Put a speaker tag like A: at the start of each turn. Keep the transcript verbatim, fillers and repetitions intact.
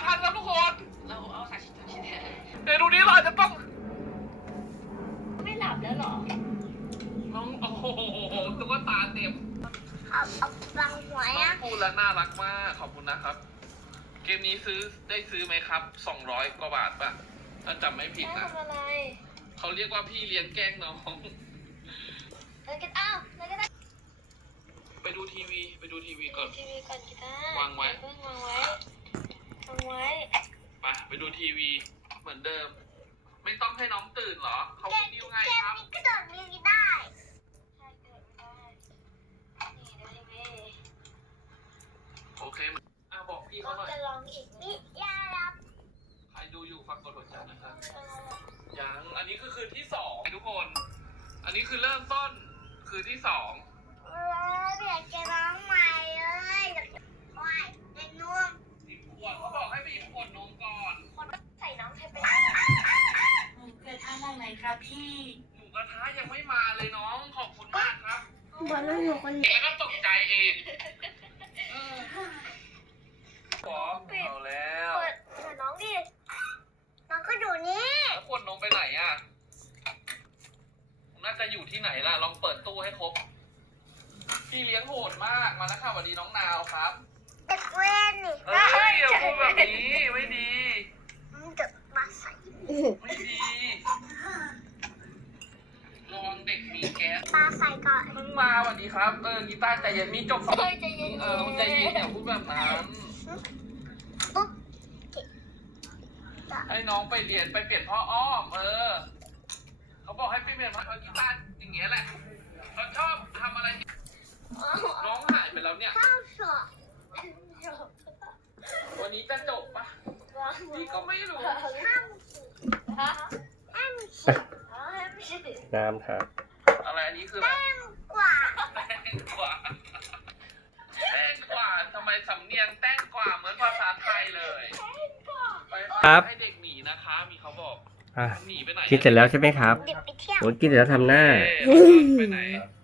A: ทันครับทุกคน
B: เราเอาขาชิดชิดแทน
A: เดี๋ยวดูนี้เราอาจจะต้อง
B: ไม่หลับแล้วหรอ
A: น้องโอ้โหตุ๊กตาเต็ม
C: เอาเอาบังหัว
A: น้อ
C: นะ
A: งปูและน่ารักมากขอบคุณนะครับเกมนี้ซื้อได้ซื้อไหมครับสองร้อยกว่าบาทป่ะถ้าจำไม่ผิดนะ
B: ทำอะไร
A: เขาเรียกว่าพี่เลี้ยงแกล้งน้อง
B: แล้วก็อ้าวแล้วก็ได้
A: ไปดูทีวีไปดูทีวีก่อน
B: ทีวีก่อนกีตาร์
A: วางไว้
B: เพิ่งวางไว้วางไว้
A: ไปไปดูทีวีเหมือนเดิม ไม่ต้องให้น้องตื่นเหรอเขา
C: เกม
A: ดิ
C: นี้
A: วไง
C: เกม
A: ครับ
C: นี้กระโดดมีได้
B: ใช่เกิดไม่ได้นี่ดูทีวี
A: โอเคอ่ะบอกพี่
B: น้
A: เขา
B: อง
A: หน่อย
B: จะร้องอีกไหม
C: นี่ยารับ
A: ใครดูอยู่ฝากกดหัวใจนะครับยังอันนี้คือคืนที่สองทุกคน อันนี้คือเริ่มต้นคืนที่สอง
C: เออเดี๋ยวจะร้องใหม่เลยโอ้ยเด็กนุ่ม
A: สิบขวดเขาบอกให้ไปหยิบขวดนมก่อน
B: คนใส่น้องเทปไป
D: เกิดท่าอะไรครับพี่
A: หมูกระทะยังไม่มาเลยน้องขอบคุณมากครับ
C: บอกว่าหนูคน
A: แล้วก็ตกใจเองเออขอเอาแล้ว
C: เปิดเดี๋ยวน้องดิน้องก็อยู่นี่
A: แล้วขวดนมไปไหนอ่ะน่าจะอยู่ที่ไหนล่ะลองเปิดตู้ให้ครบพี่เลี้ยงโหดมากมาแล้วค่ะสวัสดีน้องนาวครับ
C: เด็กเว้นนี่
A: เฮ้ยอย่าพูดแบบนี้ไม่ดี
C: มันจะมาใส่
A: ไม่ดีระวังเด็กมีแก๊ส
C: ปลาใส่ก่อน
A: เพิ่งมาสวัสดีครับเออกีตาร์ใจเย็นมีจบสอง
C: เฮ้ยใจเย็น
A: เออใจเย็นอย่าพูดแบบนั้น
C: ปุ๊บ
A: ให้น้องไปเรียนไปเปลี่ยนพ่ออ้อมเออเขาบอกให้ไปเปลี่ยนพ่อกีตาร์อย่างเงี้ยแหละเขาชอบทำอะไรน้องหายไปแล้วเนี่ย
C: ข้าวสด
A: วันนี้จะจบปะพี่ก็ไม่รู้
C: ห้าม
B: ฮะ
C: ห้าม
B: อ๋อไม่ใช่
E: น้ำครับ
A: อะไรอันนี้คืออะไร
C: แป้งกว่า
A: แต้งกว่าแต้งกว่าทำไมสำเนียงแต้งกว่าเหมือนภาษาไทยเลยไป
E: ครับ
A: ให้เด็กหนีนะคะ มีเขาบอก
E: อ่ะ
A: หนีไปไหน
E: คิดเสร็จแล้วใช่ไหมครับ
C: เด็กไปเที่ยว
E: โอ้ยคิดเสร็จแล้วทำหน้า
A: เอ๊ะไปไหน